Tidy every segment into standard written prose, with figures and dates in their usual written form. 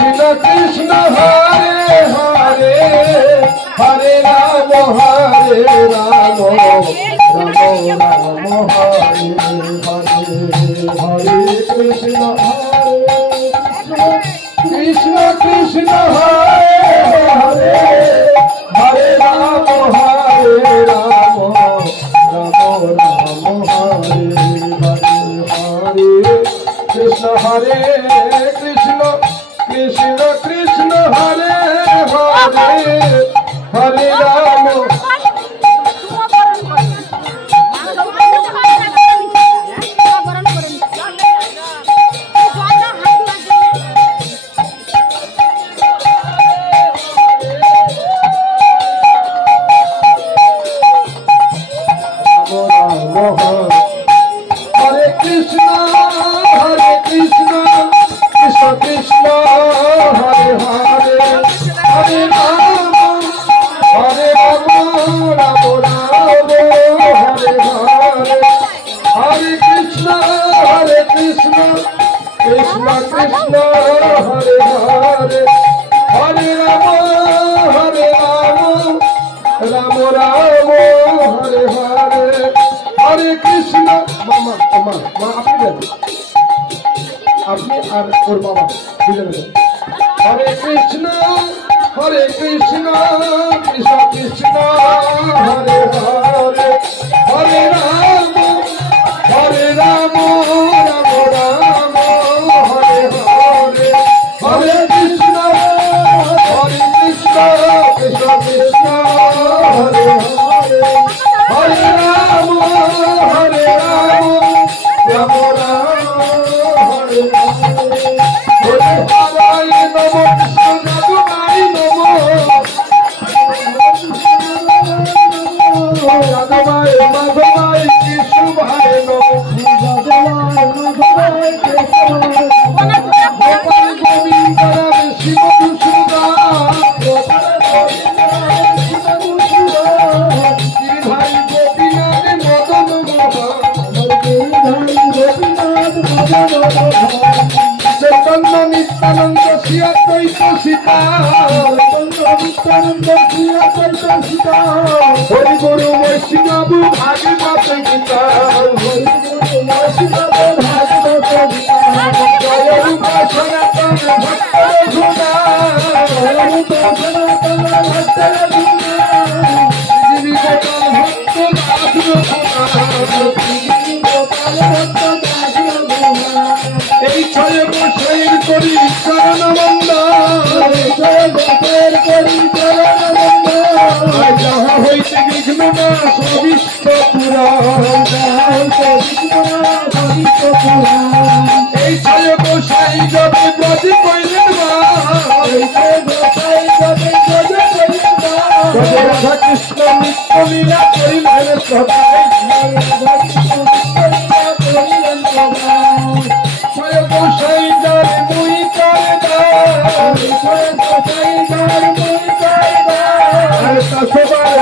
कृष्ण कृष्ण हरे हरे हरे राम राम राम हरे हरे कृष्ण कृष्ण कृष्ण हरे हरे हरे राम राम राम हरे हरे कृष्ण हरे कृष्ण कृष्ण कृष्ण हरे हरे हरे राम हरे कृष्ण कृष्ण कृष्ण हरे हरे हरे राम राम राम हरे हरे हरे कृष्ण कृष्ण कृष्ण कृष्ण हरे हरे हरे राम राम राम हरे हरे हरे कृष्ण मामा मामा माँ अपनी और बाबा हरे कृष्ण कृष्ण कृष्ण हरे हरे हरे राम राम राम हरे हरे हरे कृष्ण कृष्ण कृष्ण हरे हरे हरे राम राम हरे हरे बाबाय नमो कृष्ण दादुभाई नमो दादुभाई माधवाई कृष्ण भाई नमो दादुभाई गोपाल गोविंद राम शिव सुधा भाई गोपीनाथ मदन चैतन्य नित्यानंद श्री अद्वैत सीता हरि गुरु वैष्णव भागवत गीता जय रूप सनातन भक्त रघुना श्री गोपाल भक्त এই ছয় বছরের করি চরণ যাহা হইতে বিঘ্ন না সবিষ্ট এই ছয় বছর যবে ব্রজে কইলেন রাধা কৃষ্ণ নিত্য লীলা করিলেন সদাই গোসাই যার মুই সবার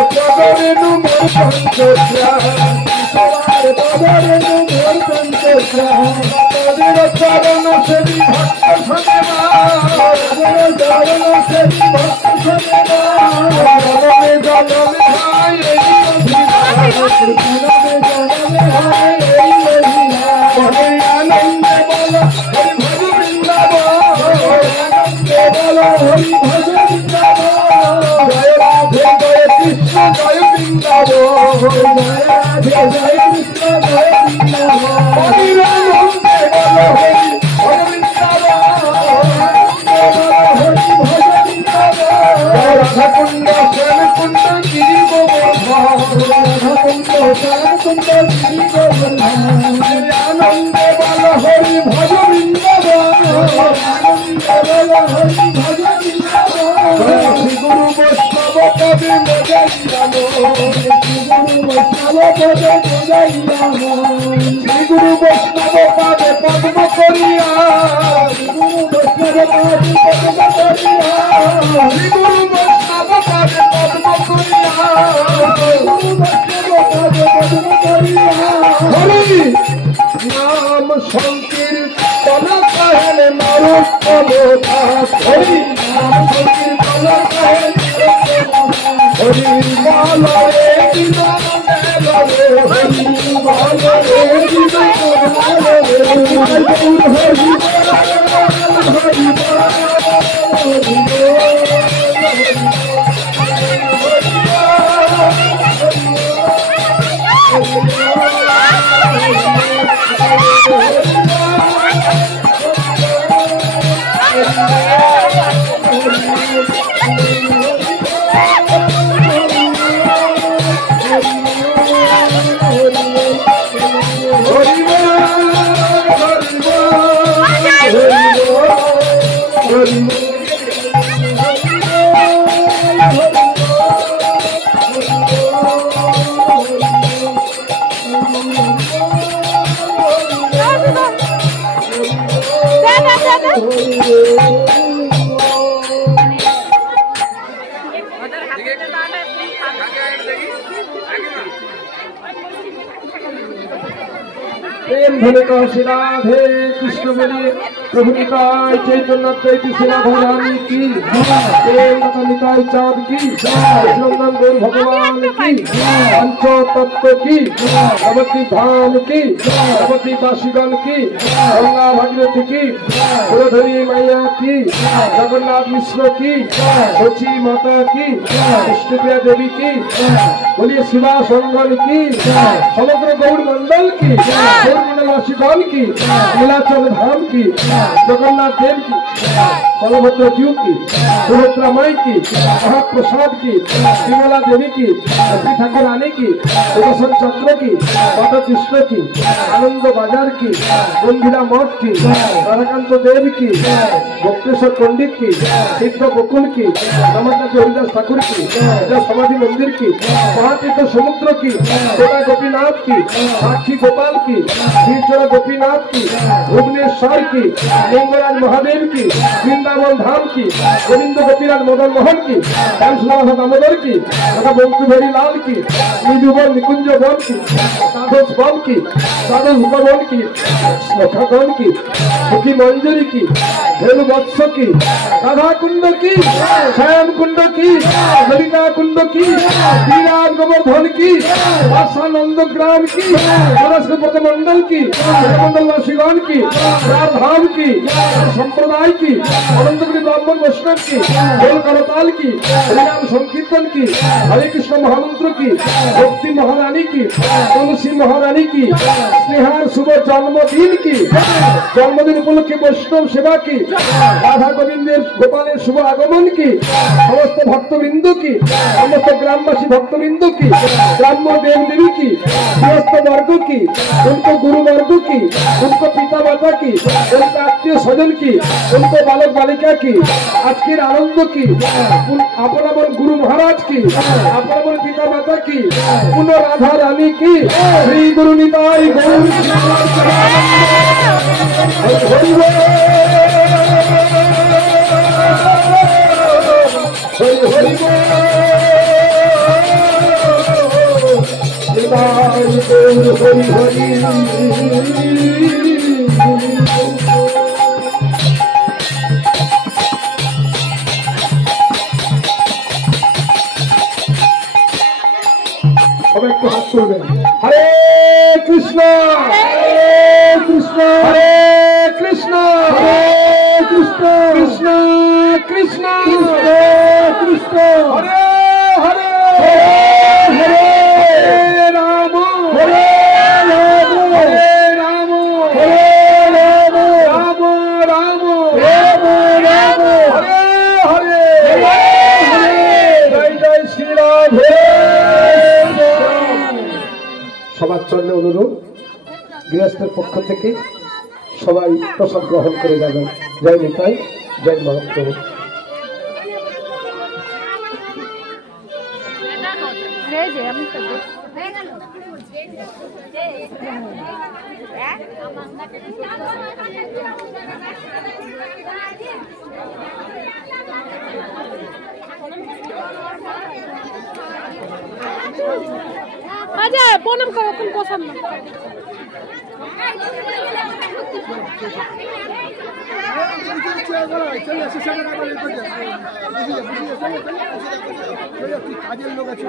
পদরেণু মোর পঞ্চগ্রামের চরণ সেবী ভক্ত জনমে জনমে হায় আনন্দে বল হরি ভজ বৃন্দাবন জয় রাধে জয় কৃষ্ণ জয় বৃন্দাবন জয় কৃষ্ণ জয় বৃন্দাবন হরি আনন্দে বল হরি ভজ বৃন্দাবন রাধা কুণ্ড শ্যাম কুণ্ড গিরি গোবর্ধন আনন্দে বল হরি ভজ বৃন্দাবন শ্রী গুরু বৈষ্ণব পদে শ্রী গুরু বৈষ্ণব পদে পদ্ম করিয়া শ্রী গুরু বৈষ্ণব পদে পদ্ম করিয়া হরি নাম সংকীর্তন कहन হরি নাম সংকীর্তন গাহে হরি বল রে জীবন হরি বল রে জীবন श्री राधे कृष्ण बोलिए प्रभु निताय चैतन्य दैती राधा रानी की प्रेम निताय चाँद की नंदन गौर भगवान की पंच तत्व की भगवती धाम की भगवती दासीगण की गंगा भागीरथी की सुरधरी मैया की जगन्नाथ मिश्र की सोची माता की विष्णुप्रिया देवी की बोलिए शिवा संगन की समग्र गौड़ मंडल की गौर की नीलाचल धाम की जगन्नाथ देव की बलभद्र जीव की सुभद्रा माई की महाप्रसाद की विमला देवी की श्री ठाकुर रानी की सुदर्शन चक्र की माता कृष्ण की आनंद बाजार की गंभीरा मठ की ताराकांत देव की भक्तेश्वर पंडित की सिद्ध गोकुल की नमस्कार हरिदास ठाकुर की समाधि मंदिर की महातीर्थ समुद्र की सोना गोपीनाथ की साक्षी गोपाल की श्रीचरा गोपीनाथ की भुवनेश्वर की लिंगराज महादेव की वृंदावन धाम की गोविंद गोपीनाथ मदन मोहन की राधा दामोदर की तथा बंकुभरी लाल की निजुवन निकुंज वन की साधस वन की साधस उपवन की श्लोकागण की सुखी मंजरी की धेनु वत्स की राधा कुंड की शयन कुंड की ललिता कुंड की विराट गोवर्धन की आशानंद ग्राम की मंडल की मंडल वासीगण की धाम की संप्रदाय की अनंतगिरी ब्राह्मण वैष्णव की गोल करताल की हरिनाम संकीर्तन की हरे कृष्ण महामंत्र की भक्ति महारानी की तुलसी महारानी की स्नेहार शुभ जन्मदिन की जन्मदिन उपलक्षे वैष्णव सेवा की राधा गोविंदेर गोपालेर शुभ आगमन की समस्त भक्तवृंद की समस्त ग्रामवासी भक्तवृंद की ग्राम्य देव देवी की गृहस्थ वर्ग की उनको गुरु वर्ग की उनको पिता माता की उनके आत्मीय स्वजन की उनको बालक बालिका की आज के आनंद की अपना गुरु महाराज की अपना पिता माता की पुनः राधा रानी की श्री गुरु निताय गौर हरि हरि हरे कृष्ण कृष्ण हरे कृष्ण कृष्ण कृष्ण कृष्ण कृष्ण हरे हरे हरे राम हरे राम हरे राम हरे राम राम राम राम राम हरे हरे हरे जय जय श्री राधे সবার চরণে অনুরোধ গৃহস্থের পক্ষ থেকে সবাই প্রসাদ গ্রহণ করে যাবেন। জয় নিতাই, জয় মহাপ্রভু। আচ্ছা প্রণাম করো কোন কোসাম না কাজের লোক আছে